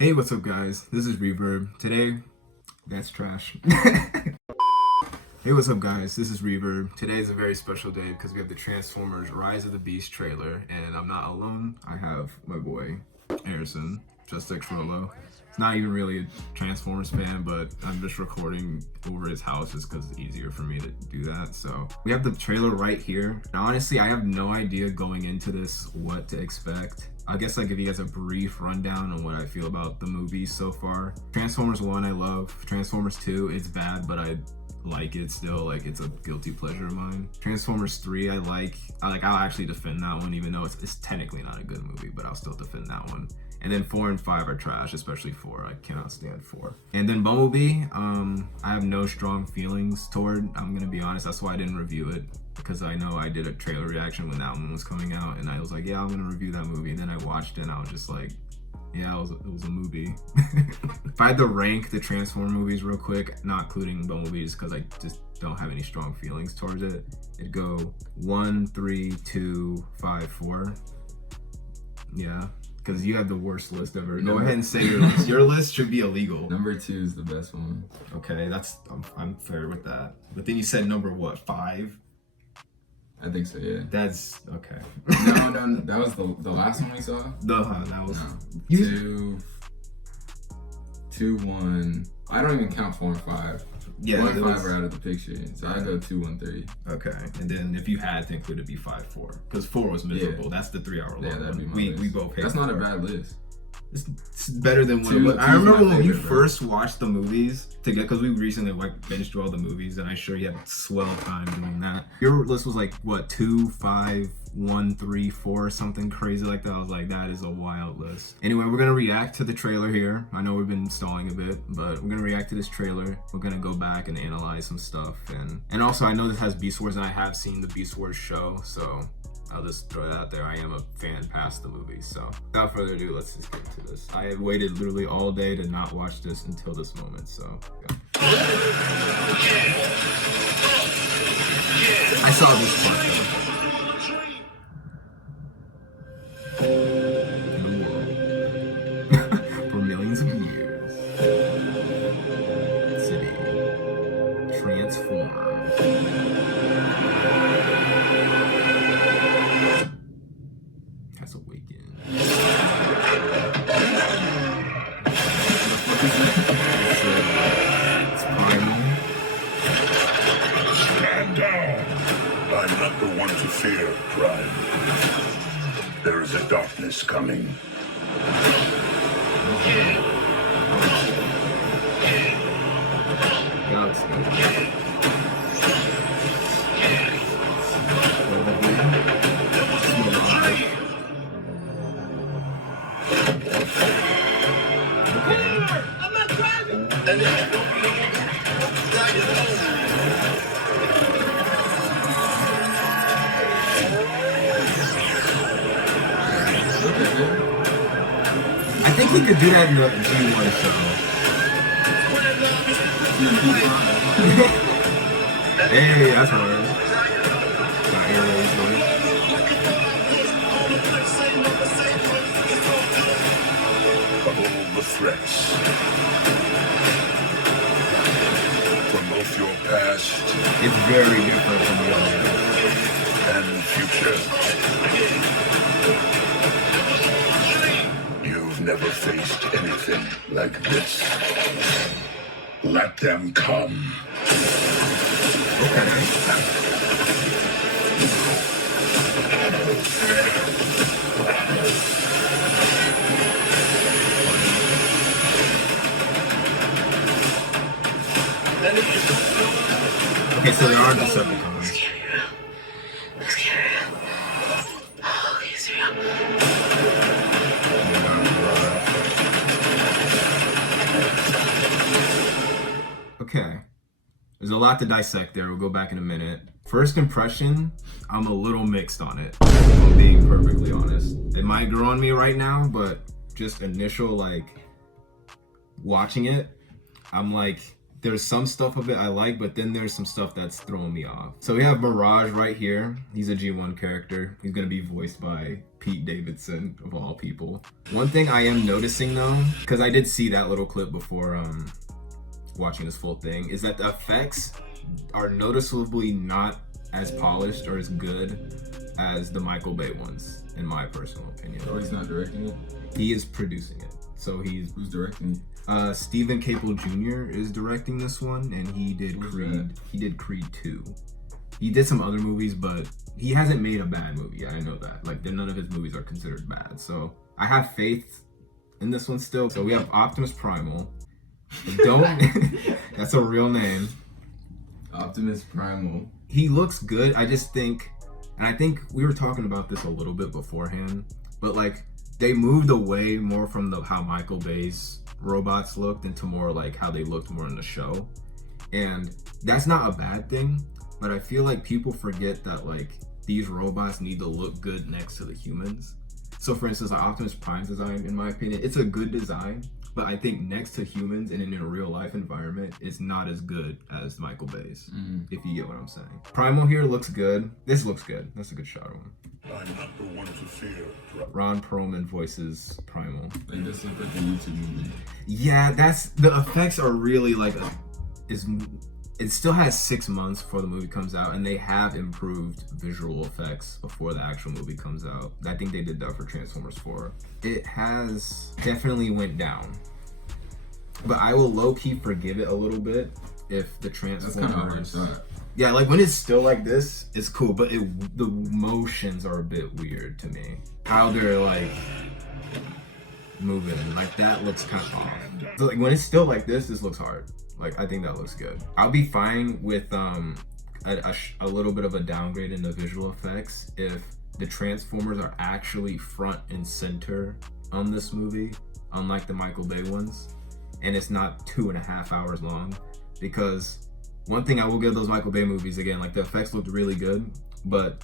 Hey, what's up guys? This is Reverb. Today, that's trash. Hey, what's up guys? This is Reverb. Today is a very special day because we have the Transformers Rise of the Beast trailer, and I'm not alone. I have my boy, Harrison, justxrolo. He's not even really a Transformers fan, but I'm just recording over his house just because it's easier for me to do that. So we have the trailer right here. And honestly, I have no idea going into this what to expect. I guess I'll give you guys a brief rundown on what I feel about the movies so far. Transformers 1 I love. Transformers 2, it's bad, but I like it still. Like, it's a guilty pleasure of mine. Transformers 3 I'll actually defend that one, even though it's technically not a good movie, but I'll still defend that one. And then 4 and 5 are trash, especially 4. I cannot stand 4. And then Bumblebee, I have no strong feelings toward. I'm gonna be honest, that's why I didn't review it, because I know I did a trailer reaction when that one was coming out, and I was like, yeah, I'm gonna review that movie. And then I watched it and I was just like, yeah, it was a movie. If I had to rank the Transformer movies real quick, not including Bumblebee, just because I just don't have any strong feelings towards it, it'd go 1, 3, 2, 5, 4. Yeah, because you have the worst list ever. Go ahead and say your list. Your list should be illegal. Number 2 is the best one. Okay, I'm fair with that. But then you said number what, 5? I think so, yeah. That's okay. No, that was the last one we saw. That was no. 2, 1. I don't even count 4 and 5. Yeah, 1 and 5 are out of the picture, so I go 2, 1, 3. Okay, and then if you had to include, it'd be 5, 4, because 4 was miserable. Yeah. That's the 3-hour long. Yeah, that'd be my list. We both hate. That's not a bad list. It's better than one. I remember when we first watched the movies together, because we recently binged through all the movies, and I'm sure you had swell time doing that. Your list was like what, 2, 5, 1, 3, 4, something crazy like that. I was like, that is a wild list. Anyway, we're gonna react to the trailer here. I know we've been stalling a bit, but we're gonna react to this trailer. We're gonna go back and analyze some stuff, and also I know this has Beast Wars, and I have seen the Beast Wars show, so I'll just throw that out there. I am a fan past the movie. So without further ado, let's just get into this. I have waited literally all day to not watch this until this moment, so yeah. I saw this part though. In the world. For millions of years. City. Transformed. Awaken. It's primal. Stand down. I'm not the one to fear, Prime. There is a darkness coming. I think he could do that in the G1 show. Hey, that's hard. Got airways going. Of all the threats, from both your past it's very different from the other and future, you've never faced anything like this. Let them come. Okay. Okay, so there are Decepticons. Okay, there's a lot to dissect there. We'll go back in a minute. First impression, I'm a little mixed on it, if I'm being perfectly honest. It might grow on me right now, but just initial, watching it, I'm like, there's some stuff of it I like, but then there's some stuff that's throwing me off. So we have Mirage right here. He's a G1 character. He's gonna be voiced by Pete Davidson of all people. One thing I am noticing though, because I did see that little clip before watching this full thing, is that the effects are noticeably not as polished or as good as the Michael Bay ones, in my personal opinion. Oh, he's not directing it? He is producing it. So Who's directing it? Stephen Caple Jr. is directing this one, and he did Who's Creed. that? He did Creed 2. He did some other movies, but he hasn't made a bad movie. I know that. Like, none of his movies are considered bad. So I have faith in this one still. So we have Optimus Primal. That's a real name. Optimus Primal. He looks good. I just think, and I think we were talking about this a little bit beforehand, but like they moved away more from how Michael Bay's robots looked into more like how they looked more in the show. And that's not a bad thing, but I feel like people forget that like these robots need to look good next to the humans. So for instance, like Optimus Prime's design, in my opinion, it's a good design, but I think next to humans and in a real life environment, it's not as good as Michael Bay's, if you get what I'm saying. Primal here looks good. This looks good. That's a good shot of him. I'm not the one to fear. Ron Perlman voices Primal. Like, this looks like a YouTube movie. Yeah, the effects are really like, it still has 6 months before the movie comes out, and they have improved visual effects before the actual movie comes out. I think they did that for Transformers 4. It has definitely went down, but I will low-key forgive it a little bit if the Transformers... That's kind of hard shot. Yeah, like when it's still like this, it's cool, but the motions are a bit weird to me. How they're like moving, like that looks kind of off. So like when it's still like this looks hard. Like I think that looks good. I'll be fine with a little bit of a downgrade in the visual effects if the Transformers are actually front and center on this movie, unlike the Michael Bay ones, and it's not 2.5 hours long. Because one thing I will give those Michael Bay movies, again, like the effects looked really good, but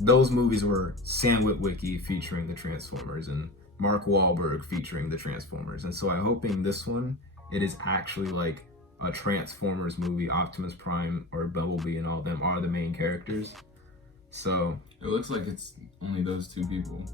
those movies were Sam Witwicky featuring the Transformers and Mark Wahlberg featuring the Transformers. And so I'm hoping this one, it is actually like a Transformers movie. Optimus Prime or Bumblebee and all of them are the main characters. So it looks like it's only those two people,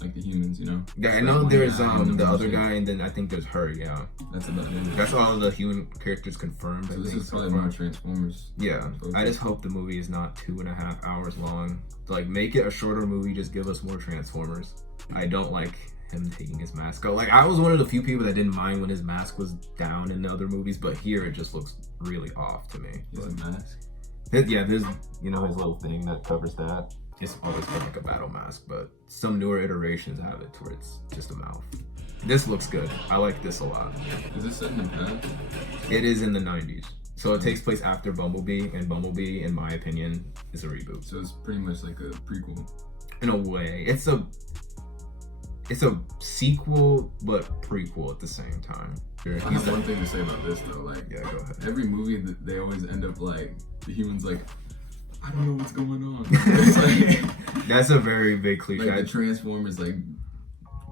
like the humans, you know? Yeah, I know there's the other guy, and then I think there's her. Yeah, that's about it. That's all of the human characters confirmed. So this is probably more Transformers. Yeah, I just hope the movie is not 2.5 hours long. Like, make it a shorter movie. Just give us more Transformers. I don't like him taking his mask off. Like, I was one of the few people that didn't mind when his mask was down in the other movies, but here it just looks really off to me. He has a mask? Yeah, there's, you know, his little thing that covers that. It's always been like a battle mask, but some newer iterations have it to where it's just a mouth. This looks good. I like this a lot. Is this set in the past? It is in the 90s. So it takes place after Bumblebee, and Bumblebee, in my opinion, is a reboot. So it's pretty much like a prequel. In a way. It's a sequel, but prequel at the same time. I have one thing to say about this though, like, yeah, go ahead. Every movie that they always end up like, the human's like, I don't know what's going on. It's like, that's a very big cliche. Like the Transformers like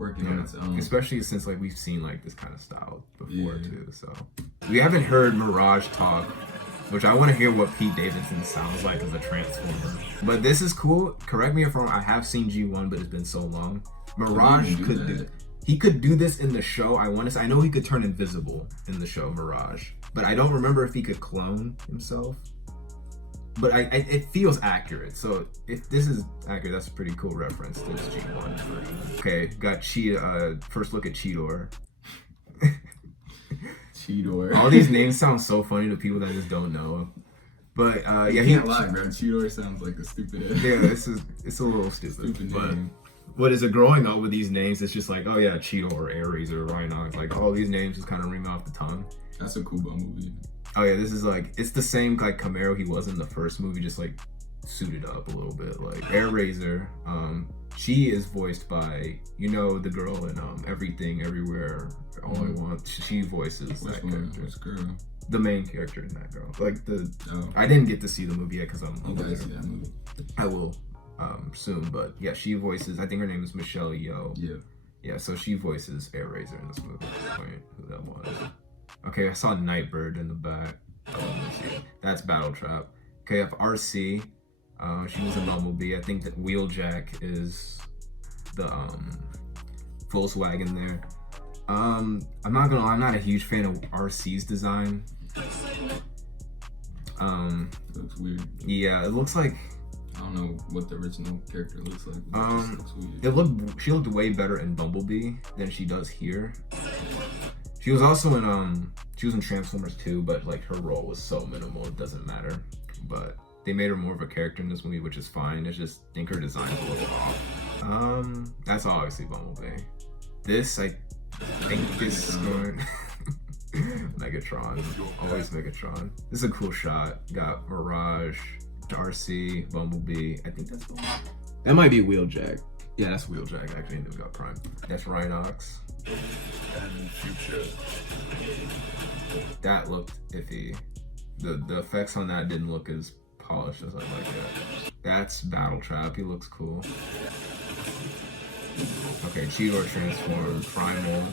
working on its own. Especially since like we've seen like this kind of style before too. So we haven't heard Mirage talk, which I want to hear what Pete Davidson sounds like as a Transformer. But this is cool. Correct me if I'm wrong. I have seen G1, but it's been so long. Mirage he could do this in the show. I know he could turn invisible in the show Mirage, but I don't remember if he could clone himself. But it feels accurate. So if this is accurate, that's a pretty cool reference to this G1 version. Okay, got Cheetah. First look at Cheetor. Cheetor. All these names sound so funny to people that just don't know. But yeah, you can't lie, bro. Cheetor sounds like a stupid name. Yeah, it's a little stupid. But what is it? Growing up with these names, it's just like, oh yeah, Cheetor or Ares or Rhinox. Like all these names just kind of ring off the tongue. That's a cool Bumblebee. Oh yeah, this is like, it's the same like Camaro he was in the first movie, just like suited up a little bit. Like Air Razor, she is voiced by, you know, the girl in Everything Everywhere All I Want. She voices that character. Which girl? The main character in that girl. Like I didn't get to see the movie yet because I'm okay, see that movie. I will soon, but yeah, she voices, I think her name is Michelle Yeoh. Yeah, so she voices Air Razor in this movie. Wait, who that was? Okay, I saw Nightbird in the back. That's Battle Trap. Okay, I have RC. She was in Bumblebee. I think that Wheeljack is the Volkswagen there. I'm not gonna lie, I'm not a huge fan of RC's design. It looks weird. Yeah, it looks like, I don't know what the original character looks like. It just looks weird. she looked way better in Bumblebee than she does here. She was also in she was in Transformers 2, but like her role was so minimal it doesn't matter. But they made her more of a character in this movie, which is fine. It's just, I think her design's a little off. That's obviously Bumblebee. This I think is going Megatron. Always Megatron. This is a cool shot. Got Mirage, RC, Bumblebee. I think that's Bumblebee. That might be Wheeljack. Yeah, that's Wheeljack. Actually, we got Prime. That's Rhinox. And future. That looked iffy. The effects on that didn't look as polished as I like it. That's Battle Trap. He looks cool. Okay, Cheetor transformed, Primal.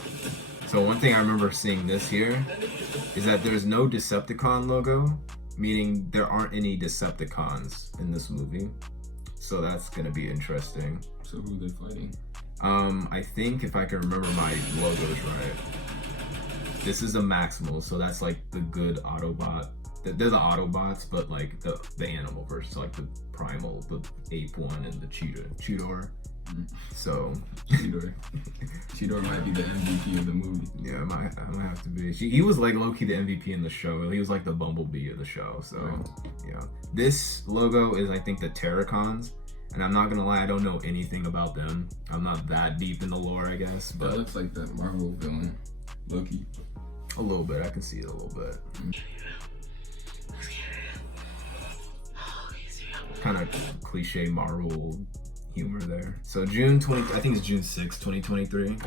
So one thing I remember seeing this year is that there's no Decepticon logo, meaning there aren't any Decepticons in this movie. So that's gonna be interesting. So who are they fighting? I think if I can remember my logos right, this is a Maximal, so that's like the good Autobot. They're the Autobots, but like the animal version, so like the Primal, the Ape one, and the Cheetor. So Cheetor might be the MVP of the movie. Yeah, it might have to be. He was like low-key the MVP in the show. He was like the Bumblebee of the show. So yeah, this logo is I think the Terracons, and I'm not gonna lie, I don't know anything about them. I'm not that deep in the lore, I guess. But that looks like that Marvel villain, Loki. A little bit, I can see it a little bit. Kind of cliche Marvel humor there. So June 20, I think it's June 6, 2023.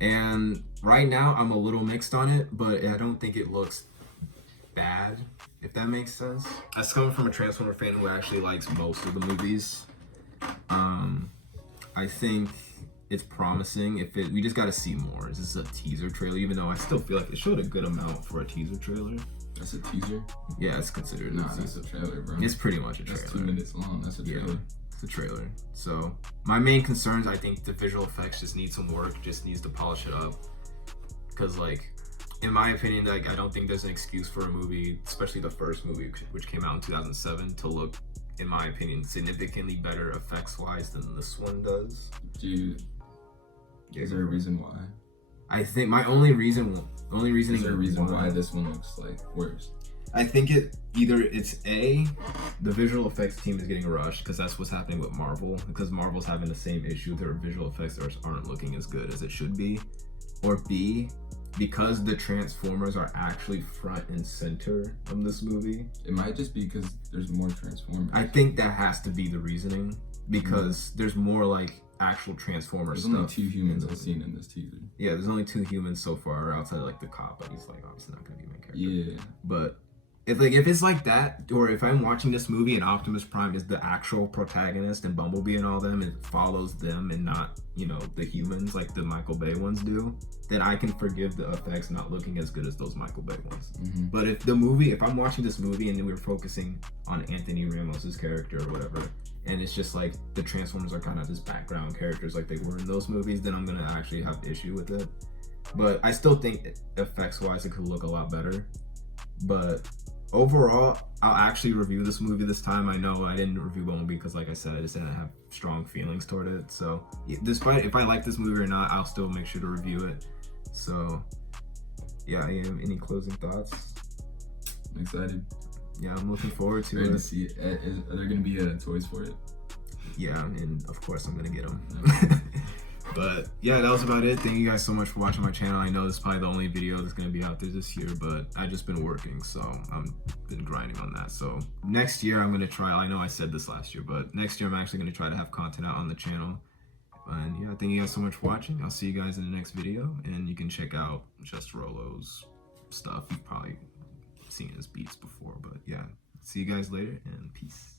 And right now I'm a little mixed on it, but I don't think it looks bad, if that makes sense. That's coming from a Transformer fan who actually likes most of the movies. I think it's promising. We just gotta see more. This is a teaser trailer, even though I still feel like it showed a good amount for a teaser trailer. That's a teaser? Yeah, it's considered Nah, that's a trailer, bro. It's pretty much a trailer. That's 2 minutes long. That's a trailer. Yeah, it's a trailer. So my main concerns, I think the visual effects just need some work, just needs to polish it up. Because like, in my opinion, like I don't think there's an excuse for a movie, especially the first movie, which came out in 2007, to look, in my opinion, significantly better effects-wise than this one does. Dude, is there a reason why? I think my only reasoning is there a reason why this one looks like worse? I think it's A, the visual effects team is getting rushed because that's what's happening with Marvel, because Marvel's having the same issue. Their visual effects aren't looking as good as it should be. Or B, because the Transformers are actually front and center of this movie. It might just be because there's more Transformers. I think that has to be the reasoning, because there's more like actual Transformer stuff. There's only 2 humans I've seen in this teaser. Yeah, there's only 2 humans so far outside of like the cop, but he's like obviously not gonna be main character. Yeah. But if it's like that, or if I'm watching this movie and Optimus Prime is the actual protagonist and Bumblebee and all them, it follows them and not, the humans like the Michael Bay ones do, then I can forgive the effects not looking as good as those Michael Bay ones. Mm-hmm. But if I'm watching this movie and we're focusing on Anthony Ramos's character or whatever, and it's just like the Transformers are kind of just background characters like they were in those movies, then I'm gonna actually have issue with it. But I still think effects wise it could look a lot better. But overall, I'll actually review this movie this time. I know I didn't review Bumblebee because, like I said, I just didn't have strong feelings toward it. So, despite if I like this movie or not, I'll still make sure to review it. So, yeah, any closing thoughts? I'm excited. Yeah, I'm looking forward to Ready it. to see it. Are there going to be toys for it? Yeah, and of course I'm going to get them. But yeah, that was about it. Thank you guys so much for watching my channel. I know this is probably the only video that's going to be out there this year, but I've just been working, so I've been grinding on that. So next year I'm going to try, I know I said this last year, but next year I'm actually going to try to have content out on the channel. And yeah, thank you guys so much for watching. I'll see you guys in the next video, and you can check out justxrolo's stuff. You've probably seen his beats before, but yeah, see you guys later, and peace.